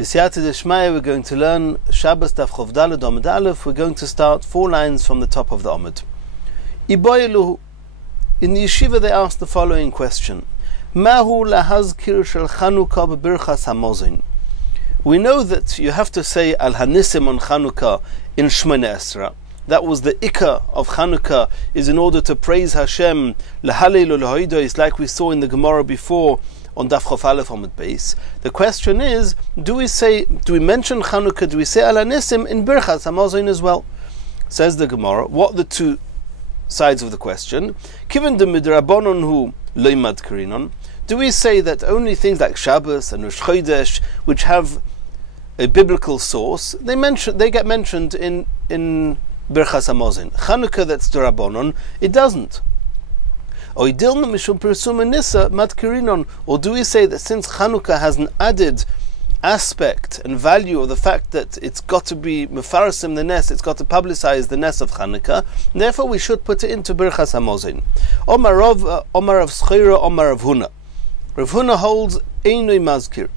B'siyata d'shmaya, we're going to learn Shabbos Daf Chof Daled Amud Aleph. We're going to start 4 lines from the top of the Amud. Iboyeluhu. In the yeshiva they asked the following question: Mahu lahazkir shel Chanukah b'birchas hamozin. We know that you have to say al hanisim on Chanukah in Shmoneh Esrei. That was the ikar of Chanukah, is in order to praise Hashem, lehalel u'lehodos, like we saw in the Gemara before on Daf Chof Aleph Amud Beis. The question is, do we mention Chanukah, do we say al hanisim in birchas hamozin as well? Says the Gemara, what are the two sides of the question? Given the midrabanon hu leimad karinon, do we say that only things like Shabbos and Rosh Chodesh, which have a biblical source, they get mentioned in Birchas Hamozin? Chanukah, that's Darabonon, it doesn't. Or do we say that since Chanukah has an added aspect and value of the fact that it's got to be mefarasim the nes, it's got to publicize the nes of Chanukah, therefore we should put it into Birchas Hamozin? Omar of Schira, Omar of Huna. Rav Huna holds Einoi Mazkir.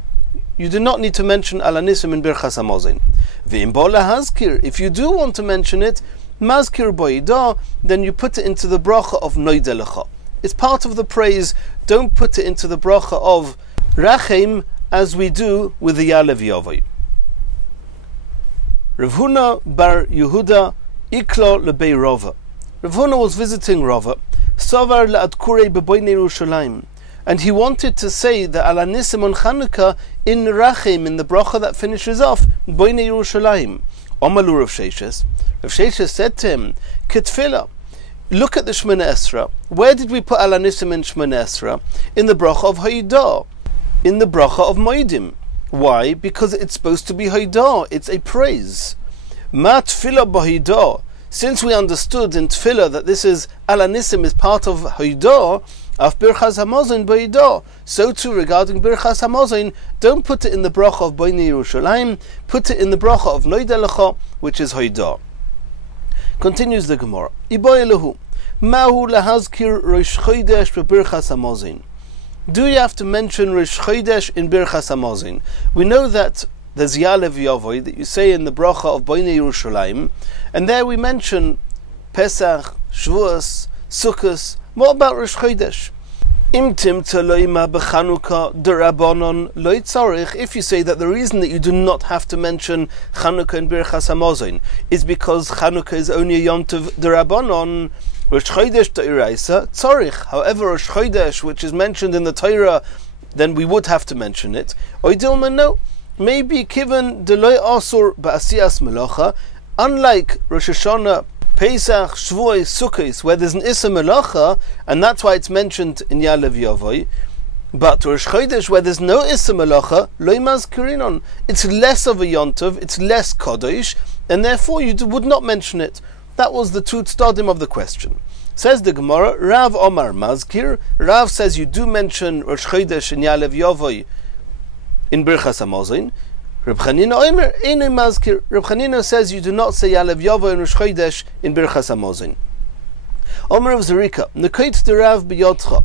You do not need to mention Al Hanisim in Birchas Hamozin. V'im bo lahazkir, if you do want to mention it, Mazkir boidah, then you put it into the bracha of Noideh Lecha. It's part of the praise. Don't put it into the bracha of Rachem as we do with the Yalev Yavai. Rav Huna bar Yehuda iklo lebei Rava. Rav Huna was visiting Rava. Savar le'adkurei b'boinei Yerushalayim. And he wanted to say the Al Hanisim on Chanukah in Rachem, in the bracha that finishes off Boinei Yerushalayim. Omalu Rav Sheshes. Rav Sheshes said to him, Ketfila, look at the Shmoneh Esrei. Where did we put Al Hanisim in Shmoneh Esrei? In the bracha of Haidah, in the bracha of Moedim. Why? Because it's supposed to be Haidah. It's a praise. Ma Tfila b'Haidah. Since we understood in Tfila that this is Al Hanisim is part of Haidah, of Birchas Hamozin b'Haidah, so too regarding Birchas Hamozin, don't put it in the bracha of Boinei Yerushalayim, put it in the bracha of Noideh Lecha, which is Haidah. Continues the Gemara. Iboyeluhu. Mahu lahazkir Rosh Chodesh b'Birchas Hamozin. Do you have to mention Rosh Chodesh in Birchas Hamozin? We know that there's Yalev Yavai that you say in the bracha of Boinei Yerushalayim, and there we mention Pesach, Shavuos, Sukkos. What about Rosh Chodesh? Imtim taloima b'Chanukah derabonon lo tzarich. If you say that the reason that you do not have to mention Chanukah in Birchas Hamozin is because Chanukah is only a Yom Tov derabonon, Rosh Chodesh d'iraisa tzarich. However, Rosh Chodesh, which is mentioned in the Torah, then we would have to mention it. Oidilma, no. Maybe given deloy asur ba'asiyas melacha, unlike Rosh Hashanah, Pesach, Shavuos, Sukkos, where there's an Issa Melacha, and that's why it's mentioned in Yalev Yavai. But Rosh Chodesh, where there's no Issa Melacha, Lo Mazkirinon, it's less of a Yontov, it's less Kodesh, and therefore you would not mention it. That was the two tzadim of the question. Says the Gemara, Rav Omar Mazkir. Rav says you do mention Rosh Chodesh in Yalev Yavai in Birchas Hamozin. Reb Chanina Omer Einoi Mazkir. Reb Chanina says you do not say Yalev Yavai and Rosh Chodesh in Birchas Hamozin. Omer of Zerika Nekait de Rav b'Yodcha.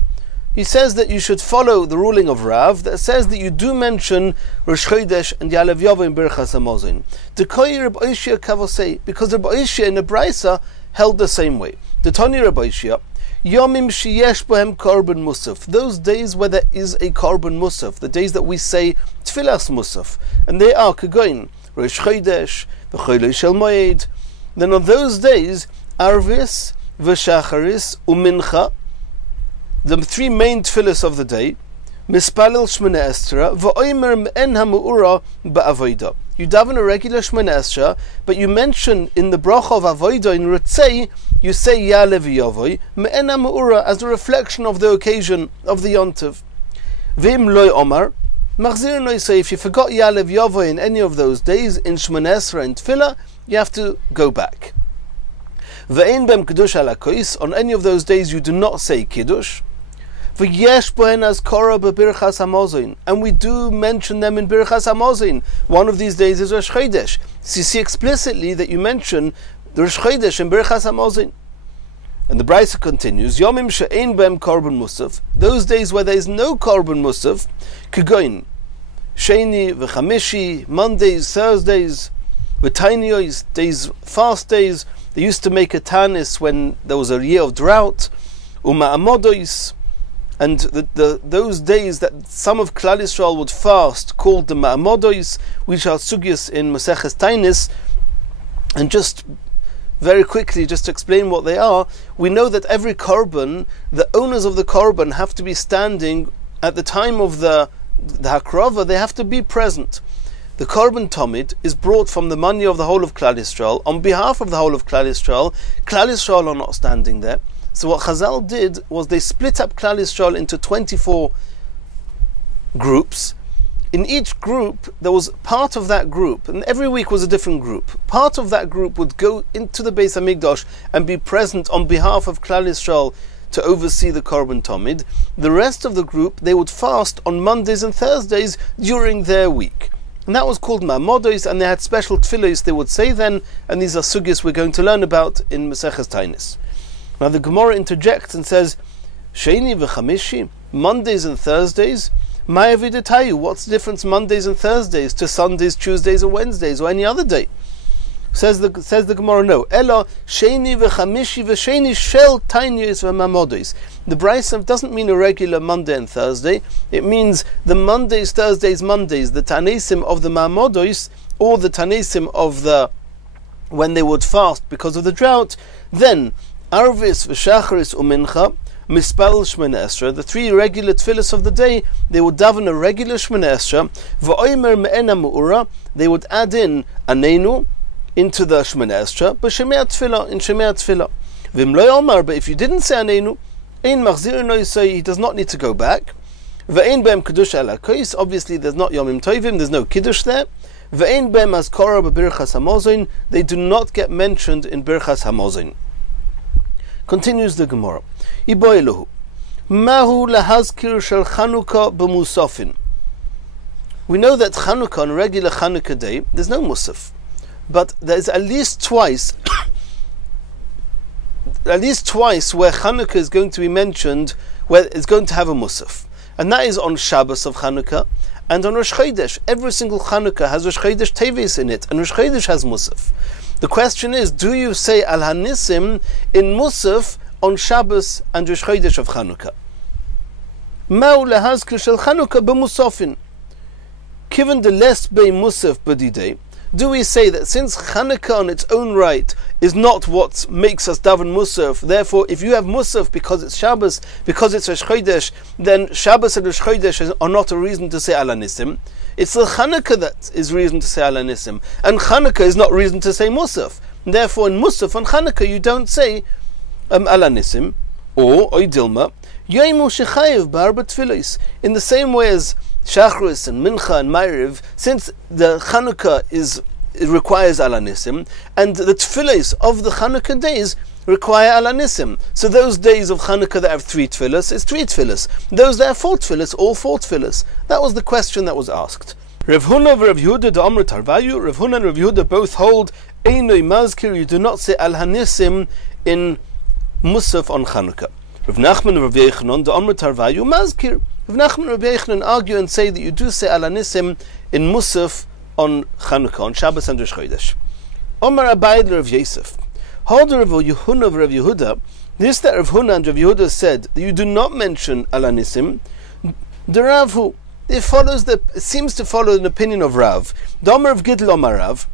He says that you should follow the ruling of Rav that says that you do mention Rosh Chodesh and Yalev Yavai in Birchas Hamozin. Dekoi Reb Oishia Kavosei, because Reb Oishia in the Braisa held the same way. The Tani Reb Oishia Yomim sheyesh bohem korban musaf. Those days where there is a korban musaf, the days that we say tfilas musaf, and they are kagoin Rosh Chodesh, v'cholei shel moed. Then on those days, Arvis, v'shacharis, umincha, the three main tfilas of the day, mispalel Shmoneh Esrei, v'oimer me'en ha'mu'ura ba'avodah. You daven a regular Shmoneh Esrei, but you mention in the bracha of avodah in Ritzei, you say Yalev Yavai me'en ha'mu'ura as a reflection of the occasion of the Yontiv. V'im loy omar machzir no, say if you forgot Yalev Yavai in any of those days in Shmoneh Esrei and Tefillah, you have to go back. Ve'ein bem kiddush ala kois, on any of those days you do not say kiddush. V'yesh bohen azkara b'Birchas Hamozin, and we do mention them in Birchas Hamozin. One of these days is Rosh Chodesh. So you see explicitly that you mention the Rosh Chodesh in Birchas Hamozin. And the Brisa continues, Yomim she'ein b'hem korban musaf, those days where there is no korban musaf, kagoin Sheni v'chamishi, Mondays, Thursdays, v'tainiyos, days, fast days. They used to make a tanis when there was a year of drought, uma'amodos, and those days that some of Klal Yisrael would fast, called the ma'amodos, which are sugyas in Masechas Tainis. And just very quickly, just to explain what they are, we know that every korban, the owners of the korban have to be standing at the time of the hakrava. They have to be present. The korban tomid is brought from the money of the whole of Klal Yisrael on behalf of the whole of Klal Yisrael. Klal Yisrael are not standing there. So what Chazal did was they split up Klal Yisrael into 24 groups. In each group, there was part of that group, and every week was a different group. Part of that group would go into the Beis Hamikdash and be present on behalf of Klal Yisrael to oversee the Korban Tomid. The rest of the group, they would fast on Mondays and Thursdays during their week. And that was called Ma'amodos, and they had special tefillos they would say then, and these are sugis we're going to learn about in Maseches Tainis. Now the Gemara interjects and says, Sheni v'chamishi, Mondays and Thursdays, what's the difference Mondays and Thursdays to Sundays, Tuesdays or Wednesdays or any other day? Says the Gemara, no. Ela sheni v'chamishi v'sheni shel tainiyos v'mamodos. The Brisa doesn't mean a regular Monday and Thursday. It means the Mondays, Thursdays, Mondays, the tanesim of the mamodos, or the tanesim of the when they would fast because of the drought. Then arvis v'shacharis umincha. Mispal Shemona Esra, the three regular tefillas of the day, they would daven a regular Shemona Esra. V'oimer me'ena mu'ura, they would add in anenu into the Shemona Esra, b'shemei tefillah, in shemei tefillah. V'im lo omar, but if you didn't say anenu, ein machzir no yisai, he does not need to go back. V'ein be'em kiddush ala kois, obviously there's not yomim tovim, there's no kiddush there. V'ein be'em azkora b'birchas hamozin, they do not get mentioned in birchas hamozin. Continues the Gemara. Iboiluhu. Mahu lahazkir shel Chanukah b'musafin. We know that Chanukah, on a regular Chanukah day, there's no musaf. But there's at least twice where Chanukah is going to be mentioned, where it's going to have a musaf. And that is on Shabbos of Chanukah and on Rosh Chodesh. Every single Chanukah has Rosh Chodesh Teves in it, and Rosh Chodesh has musaf. The question is, do you say Al Hanisim in Musaf on Shabbos and Rosh Chodesh of Chanukah? Ma'u lehazkir shel Chanukah b'musafin. Given the less bei Musaf b'didei, do we say that since Chanukah on its own right is not what makes us daven Musaf, therefore if you have Musaf because it's Shabbos, because it's Rosh Chodesh, then Shabbos and Rosh Chodesh are not a reason to say Al Hanisim? It's the Chanukah that is reason to say Al Hanisim, and Chanukah is not reason to say Musaf. Therefore, in Musaf on Chanukah you don't say Al Hanisim or Oidilma Yoimu Shechayev B'Arba Tfilos. In the same way as Shachris and Mincha and Ma'ariv, since the Chanukah it requires Al Hanisim, and the Tfilos of the Chanukah days require Al Hanisim. So those days of Chanukah that have 3 tefillas, it's 3 tefillas. Those that have 4 tefillas, all 4 tefillas. That was the question that was asked. Rav Huna and Rav Yehuda the Amr Tarvayu. Rav Huna and Rav Yehuda both hold Einoi Mazkir. You do not say Al Hanisim in Musaf on Chanukah. Rav Nachman and Rav Yechanan the Amr Tarvayu Mazkir. Rav Nachman and Rav Yechanan argue and say that you do say Al Hanisim in Musaf on Chanukah, on Shabbos and Rosh Chodesh. Omar Abayid Rav Yosef. Hold Rav Yehuda of Rav Yehuda, this that Rav Huna and Rav Yehuda said that you do not mention Al Hanisim, the Rav who it seems to follow an opinion of Rav. The Omer of Gidl Omar Rav,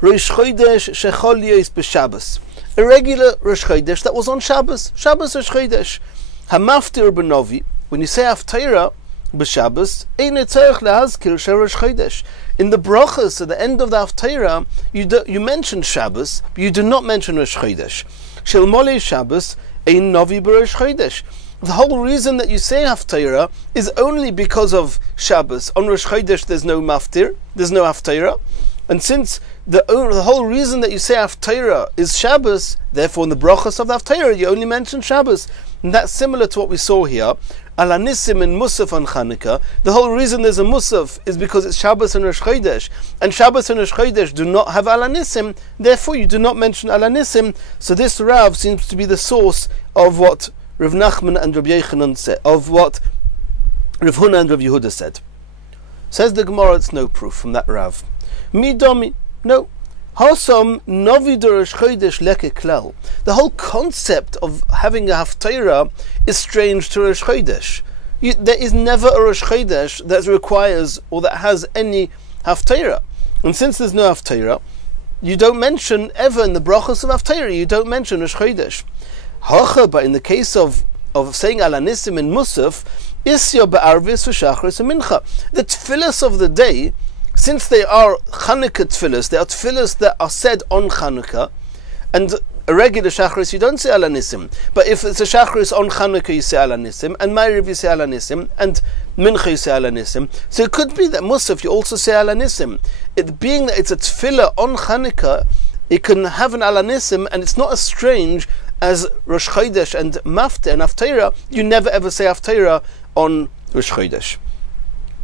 Rosh Chodesh shechol yos b'Shabbos, a regular Rosh Chodesh that was on Shabbos, Shabbos Rosh Chodesh. Hamaftir b'Novi, when you say Haftarah b'Shabbos, ein tzarich lehazkir shel Rosh Chodesh. In the brachas at the end of the Haftarah, you mention Shabbos, but you do not mention Rosh Chodesh. Shel molei Shabbos ein novi b'Rosh Chodesh. The whole reason that you say Haftarah is only because of Shabbos. On Rosh Chodesh there's no maftir, there's no Haftarah. And since the whole reason that you say Haftarah is Shabbos, therefore in the brachas of the Haftarah you only mention Shabbos. And that's similar to what we saw here. Al Hanisim in Musaf on Chanukah, the whole reason there's a Musaf is because it's Shabbos and Rosh Chodesh. And Shabbos and Rosh Chodesh do not have Al Hanisim, therefore you do not mention Al Hanisim. So this Rav seems to be the source of what Rav Nachman and Rav Yechanan said, of what Rav Huna and Rav Yehuda said. Says the Gemara, it's no proof from that Rav. Midomi, no. Hosom novi derish chodesh leke klal. The whole concept of having a haftarah is strange to Rosh Chodesh. There is never a Rosh Chodesh that requires or that has any haftarah. And since there's no haftarah, you don't mention ever in the brachos of haftarah, you don't mention Rosh Chodesh. Hocha, but in the case of saying ala nisim in Musaf, isya ba'arvis v'shachris and mincha. The tefillas of the day, since they are Chanukah tefillas, they are tefillas that are said on Chanukah, and a regular shachris you don't say ala nisim. But if it's a shachris on Chanukah you say ala nisim, and Ma'ariv you say ala nisim, and mincha you say ala nisim. So it could be that Musaf you also say ala nisim. It being that it's a tefillah on Chanukah, it can have an ala nisim, and it's not as strange as Rosh Chodesh and Mafta and Haftarah. You never ever say Haftarah on Rosh Chodesh.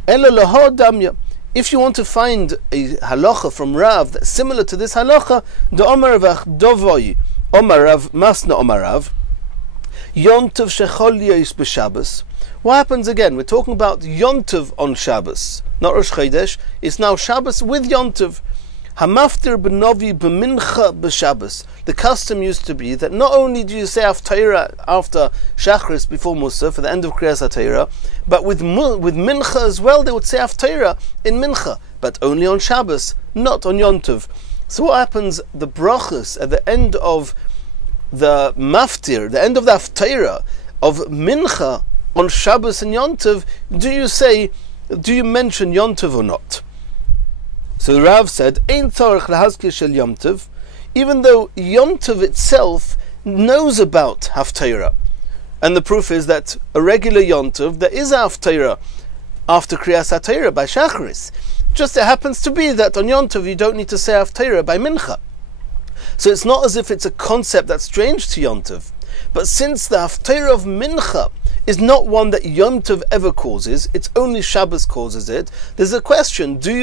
Ela laha damya. If you want to find a halacha from Rav that's similar to this halacha, the Omar Rav Dovoi, Omar Rav Masna Omar Rav, Yontov Shechol Yos b'Shabbos. What happens again? We're talking about Yontov on Shabbos, not Rosh Chodesh. It's now Shabbos with Yontov. Hamaftir b'novi b'mincha b'Shabbos. The custom used to be that not only do you say Haftarah after Shachris before Musaf for the end of Kriyas HaTorah, but with mincha as well they would say Haftarah in mincha, but only on Shabbos, not on Yontov. So what happens? The brachos at the end of the maftir, the end of the Haftarah of mincha on Shabbos and Yontov, do you mention Yontov or not? So the Rav said, Ein tzarich lahazkir shel Yom Tov, even though Yom Tov itself knows about Haftarah. And the proof is that a regular Yom Tov, there is a Haftarah after Kriyas HaTorah by Shacharis. Just it happens to be that on Yom Tov you don't need to say Haftarah by Mincha. So it's not as if it's a concept that's strange to Yom Tov. But since the Haftarah of Mincha is not one that Yom Tov ever causes, it's only Shabbos causes it, there's a question, do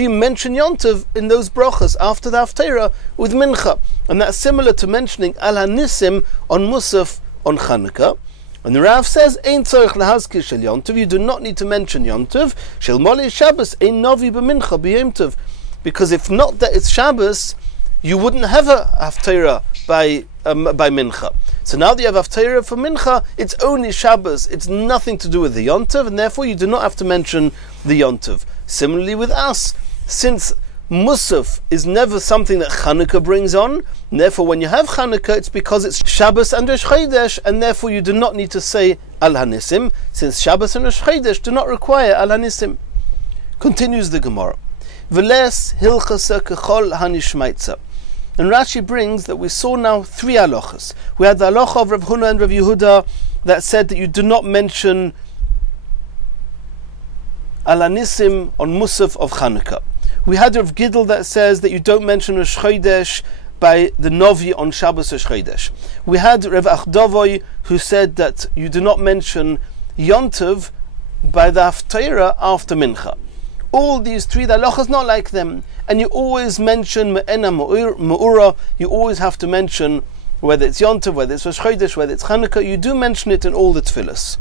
you mention Yom Tov in those brachas after the Haftarah with Mincha? And that's similar to mentioning Al HaNisim on Musaf on Chanukah. And the Rav says, Ein tzorich lahazkir shel Yom Tov, you do not need to mention Yom Tov, shel moli Shabbos, ein novi b'mincha b'yom Tov. Because if not that it's Shabbos, you wouldn't have a Haftarah by Mincha. So now that you have Haftarah for Mincha, it's only Shabbos, it's nothing to do with the Yom Tov, and therefore you do not have to mention the Yom Tov. Similarly with us, since Musaf is never something that Chanukah brings on, and therefore when you have Chanukah, it's because it's Shabbos and Rosh Chodesh, and therefore you do not need to say Al HaNisim, since Shabbos and Rosh Chodesh do not require Al HaNisim. Continues the Gemara. V'les hilchasa kechol hanishmaitza. And Rashi brings that we saw now three halachas. We had the halacha of Rav Huna and Rav Yehuda that said that you do not mention Al HaNisim on Musaf of Chanukah. We had Rav Gidl that says that you don't mention Rosh Chodesh by the Novi on Shabbos Rosh Chodesh. We had Rav Achdovoi who said that you do not mention Yom Tov by the Haftarah after Mincha. All these three, the halacha is not like them, and you always mention Me'ena Me'ura, you always have to mention whether it's Yom Tov, whether it's Rosh Chodesh, whether it's Chanukah, you do mention it in all the tefillas.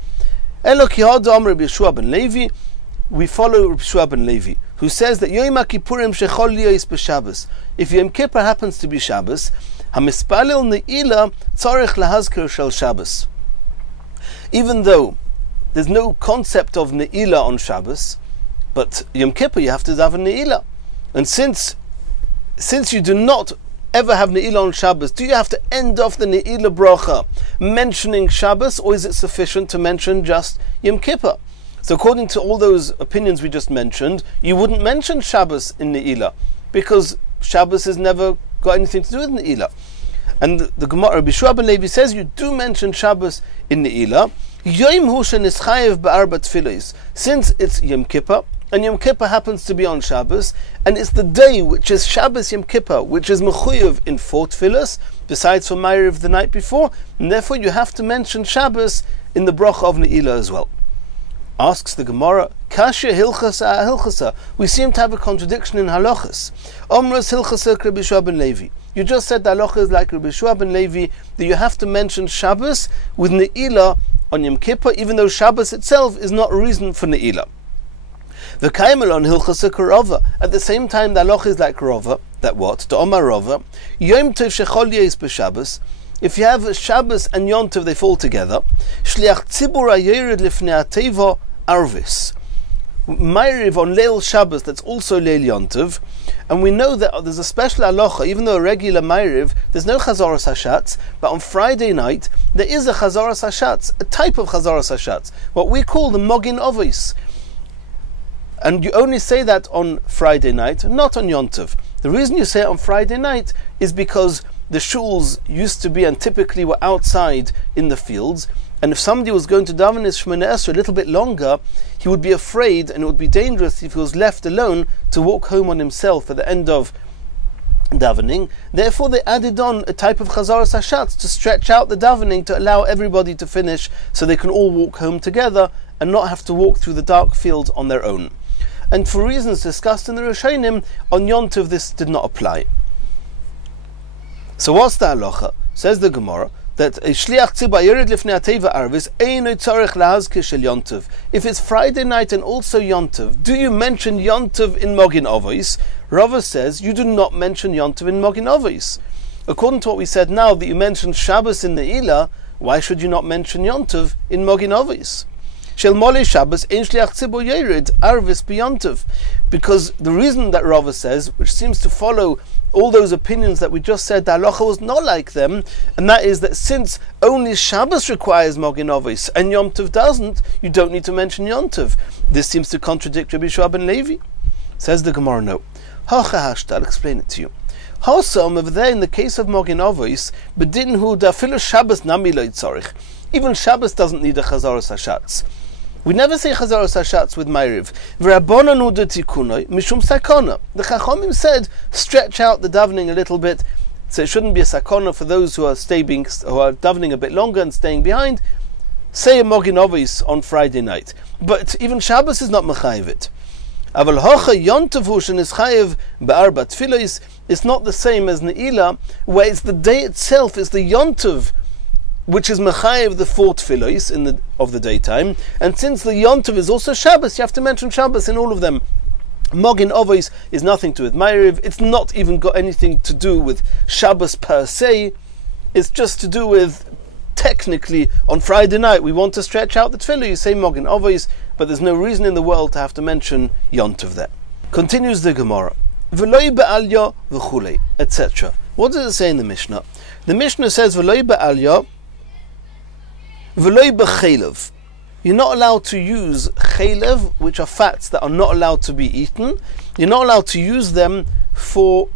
Elo ki hada amar Rabbi Yeshua ben Levi, we follow Rabbi Yeshua ben Levi, who says that Yom Kippurim shechol liyos b'Shabbos. If Yom Kippur happens to be Shabbos, hamispalil ne'ilah tzarich lahazkir shel Shabbos. Even though there's no concept of ne'ilah on Shabbos, but Yom Kippur you have to daven ne'ilah. And since you do not ever have ne'ilah on Shabbos, do you have to end off the ne'ilah bracha mentioning Shabbos, or is it sufficient to mention just Yom Kippur? So according to all those opinions we just mentioned, you wouldn't mention Shabbos in ne'ilah, because Shabbos has never got anything to do with ne'ilah. And the Gemara, Rabbi Yeshua ben Levi says you do mention Shabbos in ne'ilah. Yom hu shenischayev b'arba tefillos. Since it's Yom Kippur, and Yom Kippur happens to be on Shabbos, and it's the day which is Shabbos Yom Kippur, which is mechuyev in 4 tefillos, besides for Ma'ariv the night before, and therefore you have to mention Shabbos in the bracha of ne'ilah as well. Asks the Gemara, Kasha hilchasa hilchasa. We seem to have a contradiction in halachas. Omras hilchasa Rabbi Yeshua ben Levi. You just said the halacha is like Rabbi Yeshua ben Levi, that you have to mention Shabbos with ne'ilah on Yom Kippur, even though Shabbos itself is not a reason for ne'ilah. V'kaimelon hilchasa karova. At the same time, the halacha is like Rova. That what? The Omar Rova. Yom Tov shechol yeis b'Shabbos. If you have Shabbos and Yom Tov, they fall together. Shliach tzibur hayered lifnei hateva arvis. Ma'ariv on Leil Shabbos, that's also Leil Yom Tov. And we know that there's a special halacha, even though a regular Ma'ariv, there's no Chazoras Hashatz, but on Friday night, there is a Chazoras Hashatz, a type of Chazoras Hashatz, what we call the Mogin Ovis. And you only say that on Friday night, not on Yom Tov. The reason you say it on Friday night is because the shuls used to be and typically were outside in the fields, and if somebody was going to daven his Shemona Esrei a little bit longer, he would be afraid and it would be dangerous if he was left alone to walk home on himself at the end of davening. Therefore they added on a type of Chazaras Hashatz to stretch out the davening to allow everybody to finish so they can all walk home together and not have to walk through the dark fields on their own. And for reasons discussed in the Rishonim, on Yom Tov this did not apply. So what's the halacha? Says the Gemara that a shliach tzibur yered lifnei hateva arvis eino tzarich lahazkir shel Yom Tov. If it's Friday night and also Yom Tov, do you mention Yom Tov in Mogin Avos? Rava says you do not mention Yom Tov in Mogin Avos. According to what we said now, that you mentioned Shabbos in the Ila, why should you not mention Yom Tov in Mogin Avos? Shel Molei Shabbos ein shliach tzibur yered arvis b'Yom Tov. Because the reason that Rava says, which seems to follow all those opinions that we just said, the halacha was not like them, and that is that since only Shabbos requires Mogin Avos and Yom Tov doesn't, you don't need to mention Yom Tov. This seems to contradict Rabbi Yeshua ben Levi. Says the Gemara, no. I'll explain it to you. Hosam over there in the case of Mogin Avos, bedin hu da filu Shabbos nami lo yitzarich. Even Shabbos doesn't need a Chazaras Hashatz. We never say Chazaras Hashatz with Ma'ariv. V'rabbanan u'da tikunoi mishum sakona. The Chachamim said, stretch out the davening a little bit, so it shouldn't be a sakona for those who are davening a bit longer and staying behind. Say a Mogin Avos on Friday night. But even Shabbos is not mechayiv it. Aval hocha Yom Tov hu shenischayiv be'arba tfilos. It's not the same as Ne'ilah, where it's the day itself, it's the Yom Tov, which is mechayiv the 4 tfilos of the daytime, and since the Yom Tov is also Shabbos, you have to mention Shabbos in all of them. Mogin Avos is nothing to do with Ma'ariv. It's not even got anything to do with Shabbos per se. It's just to do with, technically, on Friday night we want to stretch out the tefillah. You say Mogin Avos, but there's no reason in the world to have to mention Yom Tov there. Continues the Gemara, V'loi be'alya v'chulei, etc. What does it say in the Mishnah? The Mishnah says V'loi be'alya v'loi b'chelev. You're not allowed to use chelev, which are fats that are not allowed to be eaten. You're not allowed to use them for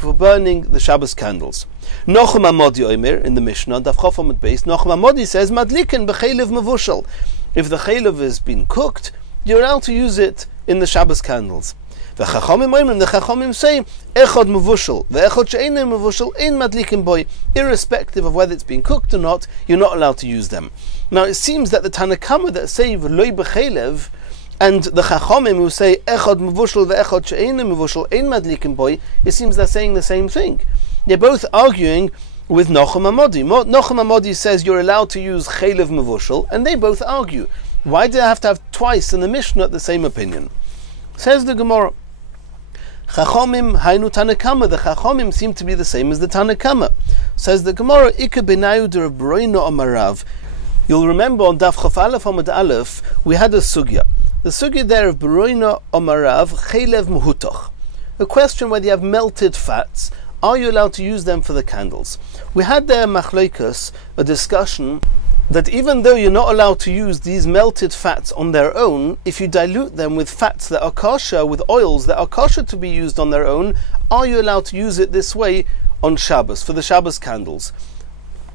burning the Shabbos candles. Nochem Amodi Omer in the Mishnah, Daf Chof Amud Beis, Nochem Amodi says Madliken b'chelev mevushal. If the chelev has been cooked, you're allowed to use it in the Shabbos candles. The Chachamim say echad mevushal, ve'echad she'eino mevushal ein madlikin boy. Irrespective of whether it's been cooked or not, you're not allowed to use them. Now it seems that the Tanakama that say v'loi b'chelev and the Chachamim who say echad mevushal ve'echad she'eino mevushal ein madlikin boy, it seems they're saying the same thing. They're both arguing with Nochem Amodi. Nochem Amodi says you're allowed to use chelev mevushal, and they both argue. Why do I have to have twice in the Mishnah the same opinion? Says the Gemara, Chachomim hainu Tanakama. The Chachomim seem to be the same as the Tanakama. Says the Gemara, Ika benayu de Reb Broino Amarav. You'll remember on Daf Chof Aleph Amud Aleph we had a sugya. The sugya there of Broino Amarav chelev muhutoch. A question whether you have melted fats, are you allowed to use them for the candles? We had there machlokas, a discussion that even though you're not allowed to use these melted fats on their own, if you dilute them with fats that are kosher, with oils that are kosher to be used on their own, are you allowed to use it this way on Shabbos, for the Shabbos candles?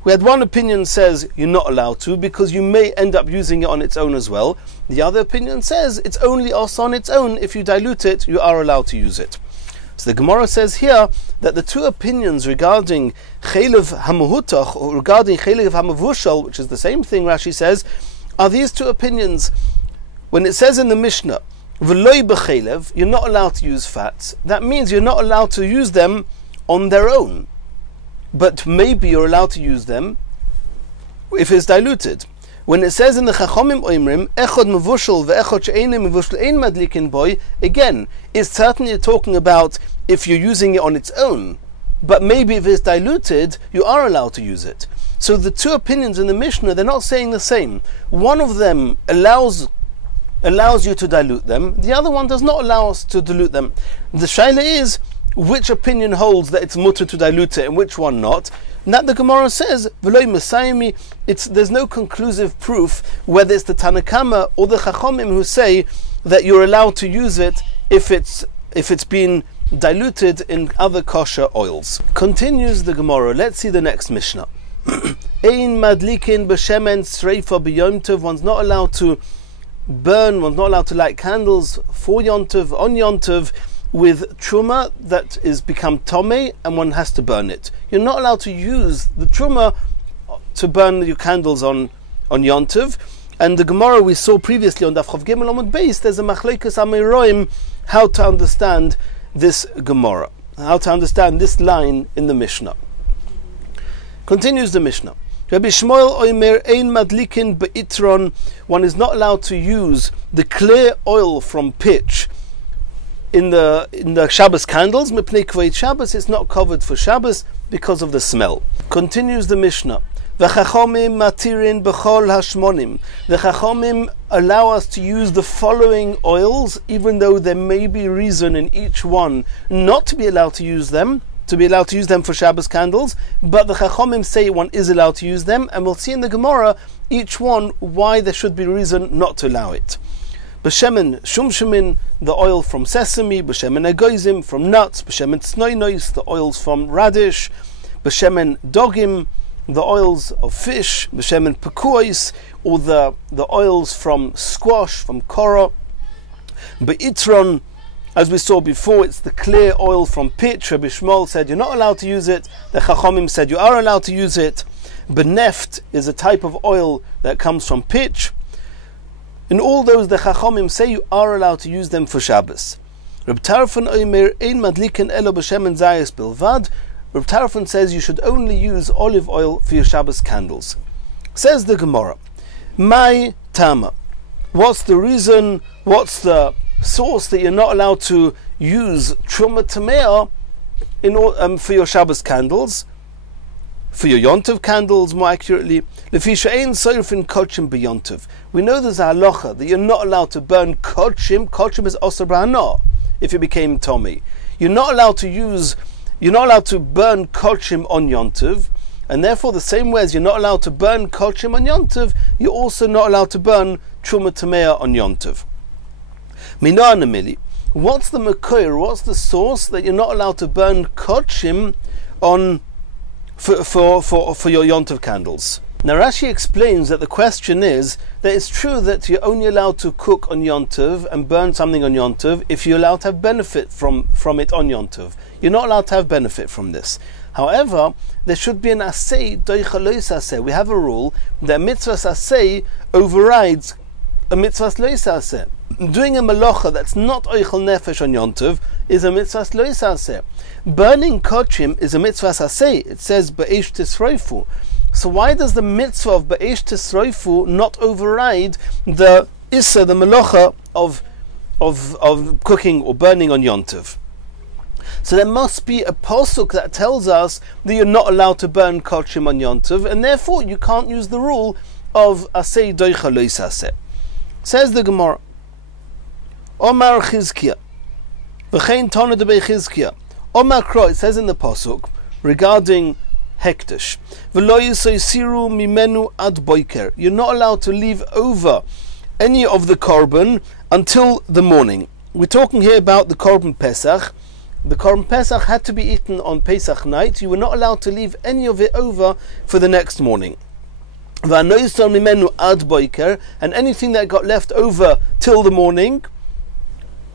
We had one opinion says you're not allowed to because you may end up using it on its own as well. The other opinion says it's only us on its own. If you dilute it, you are allowed to use it. So the Gemara says here that the two opinions regarding chelev hamuhutach or regarding chelev hamavushal, which is the same thing, Rashi says, are these two opinions. When it says in the Mishnah, v'loi b'chelev, you're not allowed to use fats, that means you're not allowed to use them on their own. But maybe you're allowed to use them if it's diluted. When it says in the Chachomim Oimrim, Echod Mevushel ve'echod she'einu mevushel ein madlikin boy, again, it's certainly talking about if you're using it on its own. But maybe if it's diluted, you are allowed to use it. So the two opinions in the Mishnah, they're not saying the same. One of them allows you to dilute them. The other one does not allow us to dilute them. The shaila is, which opinion holds that it's mutter to dilute it and which one not? And that the Gemara says, V'loi Mesayimi, there's no conclusive proof whether it's the Tanakama or the Chachomim who say that you're allowed to use it if it's been diluted in other kosher oils. Continues the Gemara. Let's see the next Mishnah. Ein madlikin b'shemen sreifa b'yom tov. One's not allowed to burn, one's not allowed to light candles for Yom Tov, on Yom Tov, with truma that is become tomei, and one has to burn it. You're not allowed to use the truma to burn your candles on Yom Tov. And the Gemara we saw previously on Daf Chav Gimel Amud Beis, there's a machlokes amoraim how to understand this Gemara, how to understand this line in the Mishnah. Continues the Mishnah. Rabbi Shmuel Oimer ein madlikin beitron. One is not allowed to use the clear oil from pitch in the Shabbos candles. Mipnei kveit Shabbos, it's not covered for Shabbos because of the smell. Continues the Mishnah. V'chachomim matirin b'chol hashmonim. The Chachomim allow us to use the following oils, even though there may be reason in each one not to be allowed to use them, for Shabbos candles, but the Chachomim say one is allowed to use them, and we'll see in the Gemara each one why there should be reason not to allow it. B'shemen shumshemin, the oil from sesame. B'shemen egoizim, from nuts. B'shemen tznoinois, the oils from radish. B'shemen dogim, the oils of fish. B'shemen pekuois, or the oils from squash, from koro. Beitron, as we saw before, it's the clear oil from pitch. Rabbi Shmuel said you're not allowed to use it. The Chachomim said you are allowed to use it. Beneft is a type of oil that comes from pitch. In all those, the Chachomim say you are allowed to use them for Shabbos. Reb Tarfon Omer ein madliken elo b'shemen zayis bilvad. Reb Tarfon says you should only use olive oil for your Shabbos candles. Says the Gemara, Mai Tama. What's the reason? What's the source that you're not allowed to use truma tamea for your Shabbos candles, for your Yom Tov candles, more accurately? Lefisha ein soirfin kodshim b'Yom Tov. We know there's a halacha that you're not allowed to burn kodshim. Kodshim is osar b'hana if it became tomei. You're not allowed to burn kodshim on Yom Tov, and therefore the same way as you're not allowed to burn kodshim on Yom Tov, you're also not allowed to burn truma tamea on Yom Tov. What's the makoir? What's the source that you're not allowed to burn kodshim on for your Yom Tov candles? Now Rashi explains that the question is that it's true that you're only allowed to cook on Yom Tov and burn something on Yom Tov if you're allowed to have benefit from it on Yom Tov. You're not allowed to have benefit from this. However, there should be an asay doicha lois asay. We have a rule that mitzvahs asay overrides a mitzvahs lois asay. Doing a malocha that's not oichel nefesh on Yom Tov is a mitzvahs lois asay. Burning kodshim is a mitzvahs asay. It says ba'esh tisroifu. So why does the mitzvah of ba'esh tisroifu not override the issa, the malocha of cooking or burning on Yom Tov? So there must be a posuk that tells us that you're not allowed to burn kodshim on Yom Tov, and therefore you can't use the rule of asay doicha lois asay. Says the Gemara, Omar Chizkiah, v'chein tana debei Chizkiah. Omar Kro, it says in the pasuk regarding hektish, v'lo yisaysiru mimenu ad boiker. You're not allowed to leave over any of the korban until the morning. We're talking here about the korban Pesach. The korban Pesach had to be eaten on Pesach night. You were not allowed to leave any of it over for the next morning. And anything that got left over till the morning,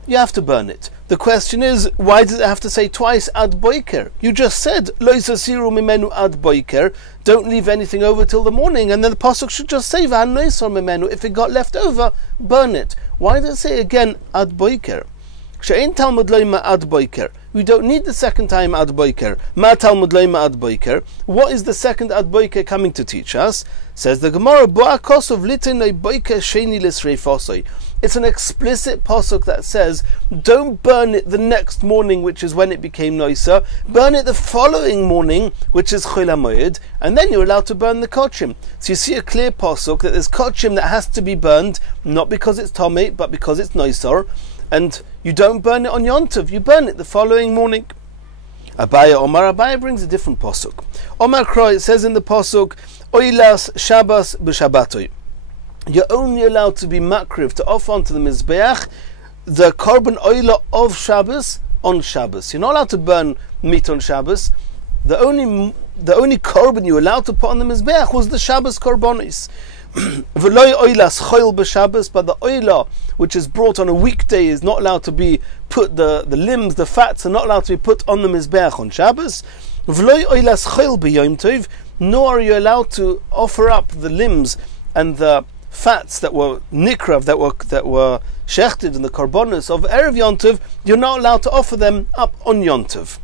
you have to burn it. The question is, why does it have to say twice ad boiker? You just said lo yisasiru mimenu ad boiker. Don't leave anything over till the morning, and then the pasuk should just say v'hanoisar mimenu. If it got left over, burn it. Why does it say again ad boiker? She'ein Talmud loima ad boiker. we don't need the second time ad boiker. Ma Talmud leima ad boiker. What is the second ad boiker coming to teach us? Says the Gemara, Bo'akos of litin boiker sheni lisreifosoi. It's an explicit pasuk that says, don't burn it the next morning, which is when it became noiser. Burn it the following morning, which is chol hamoed, and then you're allowed to burn the kochim. So you see a clear pasuk that there's kochim that has to be burned, not because it's tomei, but because it's noiser, and you don't burn it on Yontov, you burn it the following morning. Abaya brings a different pasuk. Omar Kroy, it says in the pasuk, Oilas Shabbos b'Shabbatoi. You're only allowed to be makriv, to offer onto the Mizbeach, the korban oila of Shabbos on Shabbos. You're not allowed to burn meat on Shabbos. The only korban you were allowed to put on the Mizbeach was the Shabbos korbanos. V'loi oilas choil b'Shabbos, but the oila which is brought on a weekday is not allowed to be put, the limbs, the fats are not allowed to be put on the Mizbeach on Shabbos. V'loi oilas choil b'Yom Tov, nor are you allowed to offer up the limbs and the fats that were nikrav, that were shechted in the korbanos of Erev Yontov. You're not allowed to offer them up on Yontov.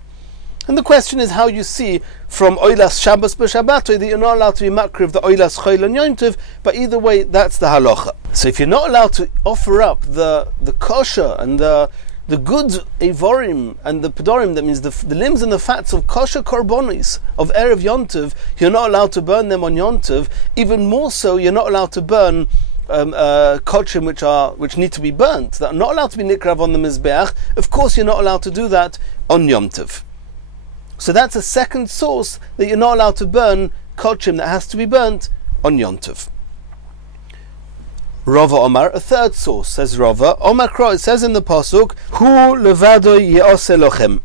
And the question is how you see from Oilas Shabbos b'Shabbatoi that you're not allowed to be makriv the Oilas Chol on Yontov, but either way, that's the halacha. So if you're not allowed to offer up the kosher and the good evorim and the pedorim, that means the limbs and the fats of kosher korbanos of Erev Yontov, you're not allowed to burn them on Yontov. Even more so, you're not allowed to burn kochim which need to be burnt, that are not allowed to be nikrav on the Mizbeach. Of course, you're not allowed to do that on Yontov. So that's a second source that you're not allowed to burn kochim that has to be burnt on Yontov. Rava Omar, a third source, says Rava. Omar Kro, it says in the pasuk, Hu levado ye'oseh lochem.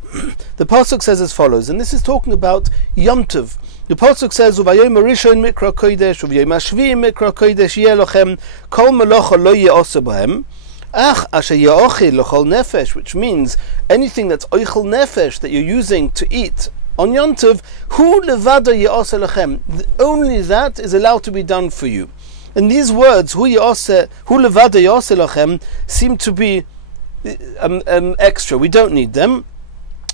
The pasuk says as follows, and this is talking about Yom Tov. The pasuk says, Uvayom harishon mikra kodesh, uvayom hashviim mikra kodesh yeh lochem, kol melocha lo ye'oseh bohem, ach asher ye'ochel lochol nefesh, which means anything that's oichel nefesh that you're using to eat on Yom Tov, Hu levado ye'oseh lochem. Only that is allowed to be done for you. And these words, hu levada yoseh lochem, seem to be extra. We don't need them.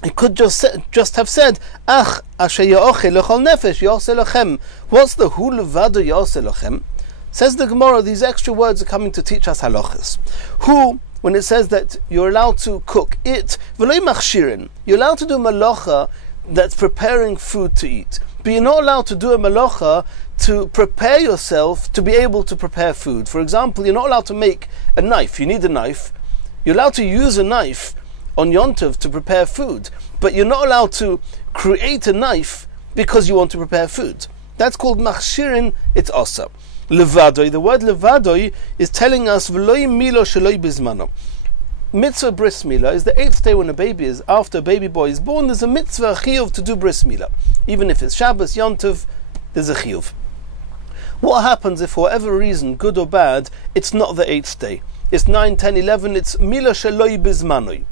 It could just have said, ach asher ya'ochel lechol nefesh yoseh lochem. What's the hu levada yoseh lochem? Says the Gemara, these extra words are coming to teach us halachas. Hu, when it says that you're allowed to cook it, v'loi machshirin, you're allowed to do malacha that's preparing food to eat. But you're not allowed to do a malacha to prepare yourself to be able to prepare food. For example, you're not allowed to make a knife. You need a knife. You're allowed to use a knife on Yontov to prepare food, but you're not allowed to create a knife because you want to prepare food. That's called machshirin, it's asa. Levadoi, the word levadoi is telling us v'loi milo sheloi bizmano. Mitzvah bris milah is the 8th day when a baby is, after a baby boy is born, there's a mitzvah chiyuv to do bris milah. Even if it's Shabbos, Yontov, there's a chiyuv. What happens if for whatever reason, good or bad, it's not the 8th day? It's 9, 10, 11, it's milah sheloi bizmanoi.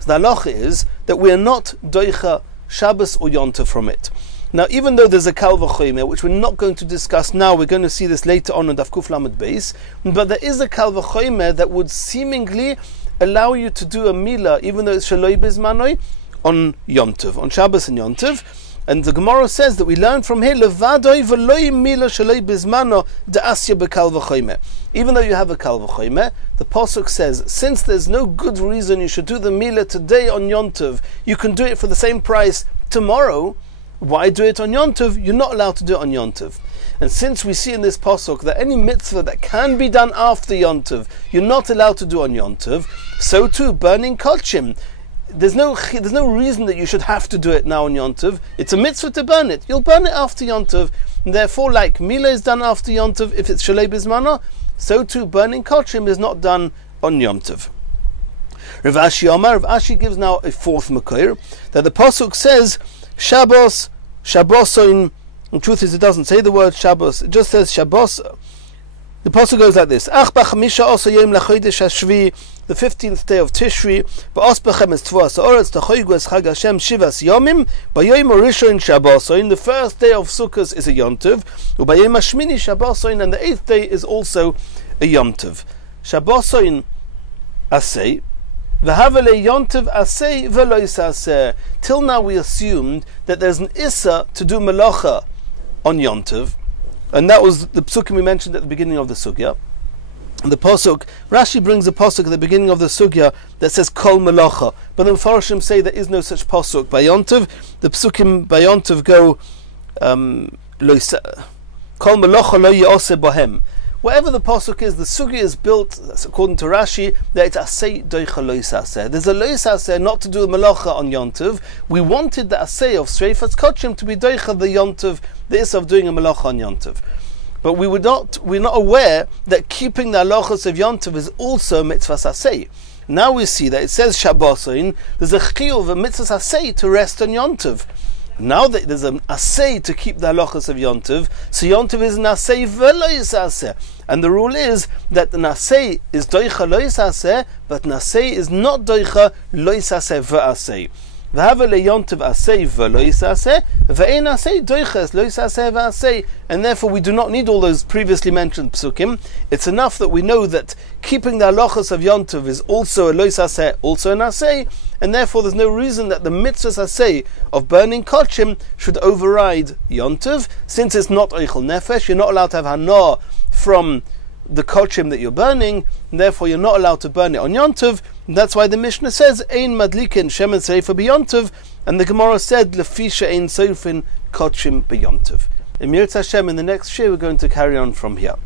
So the halacha is that we are not doicha Shabbos or Yontov from it. Now, even though there's a kal v'chomer, which we're not going to discuss now, we're going to see this later on Daf Kuf Lamed Beis, but there is a kal v'chomer that would seemingly allow you to do a milah, even though it's shaloi bizmanoi, on Yom Tov, on Shabbos and Yom Tov. And the Gemara says that we learn from here, levadoi v'loi milah shaloi bizmano da'asya b'kal v'chomer. Even though you have a kal v'chomer, the pasuk says, since there's no good reason you should do the milah today on Yom Tov, you can do it for the same price tomorrow. Why do it on Yom Tov? You're not allowed to do it on Yom Tov. And since we see in this pasuk that any mitzvah that can be done after Yom Tov, you're not allowed to do on Yom Tov, so too burning kochim. There's no reason that you should have to do it now on Yom Tov. It's a mitzvah to burn it. You'll burn it after Yom Tov. And therefore, like milah is done after Yom Tov, if it's shalei bizmano, so too burning kochim is not done on Yom Tov. Rav Ashi gives now a fourth makor, that the pasuk says Shabbos, Shabbosoin. The truth is, it doesn't say the word Shabbos. It just says Shabbos. The pasuk goes like this: Ach b'chamisha osa yom lachodesh hashvi, the 15th day of Tishri, ba'os bechem es tvuas ha'oretz tachoygu es chag Hashem shivas yomim, b'yom harishon Shabbosoin. The first day of Sukkot is a Yom Tov, u'b'yom hashmini Shabbosoin, and the 8th day is also a Yom Tov. Shabbosoin asay. V'havale yontiv aseh v'lo yisaseh. Till now we assumed that there's an issa to do melacha on yontiv, and that was the psukim we mentioned at the beginning of the sugya. And the pasuk, Rashi brings a pasuk at the beginning of the sugya that says kol melacha, but the Mefarshim say there is no such pasuk by yontiv. The psukim by yontiv go kol melacha lo yoseh bohem. Whatever the pasuk is, the sugya is built, according to Rashi, that it's asay doicha lo yisaseh. There's a lo yisaseh not to do the melacha on yontiv. We wanted the asay of Sreifas Kochim to be doicha the yontiv, the issa of doing a melacha on yontiv. But we're not aware that keeping the halachos of yontiv is also mitzvah asay. Now we see that it says Shabbosin, there's a chiyuv, a mitzvah asay to rest on yontiv. Now that there's an asay to keep the halachos of yontiv, so yontiv is an asay v'lo yisaseh. And the rule is that an asay is doicha lo yisaseh, but an asay is not doicha lo yisaseh v'asay. V'hava leyontiv asay v'lo yisaseh, v'ein asay doiches lo yisaseh v'asay. And therefore we do not need all those previously mentioned psukim. It's enough that we know that keeping the halachos of yontiv is also a lo yisaseh, also an asay, and therefore there's no reason that the mitzvahs asay of burning kochim should override yontiv. Since it's not eichel nefesh, you're not allowed to have hana from the kochim that you're burning, and therefore you're not allowed to burn it on yontiv. That's why the Mishnah says ein madlikin shemen seifa b'yontiv, and the Gemara said lefisha ein seifin kochim b'yontiv. In Mirz Hashem, in the next shir we're going to carry on from here.